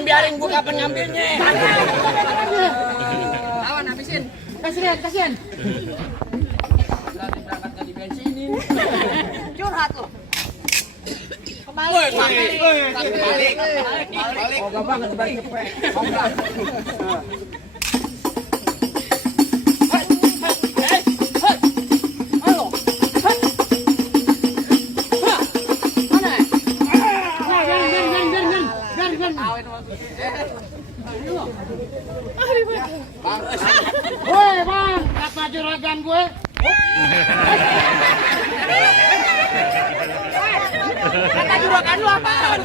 Biarin gua kapan ngambilnya. Awan habisin. Kasihan. Berarti berangkat gak dibensinin. Curhat lu. Balik. Oh, gampang balik cepet. Woi bang, apa juragan gue? Kata juragan lu apaan?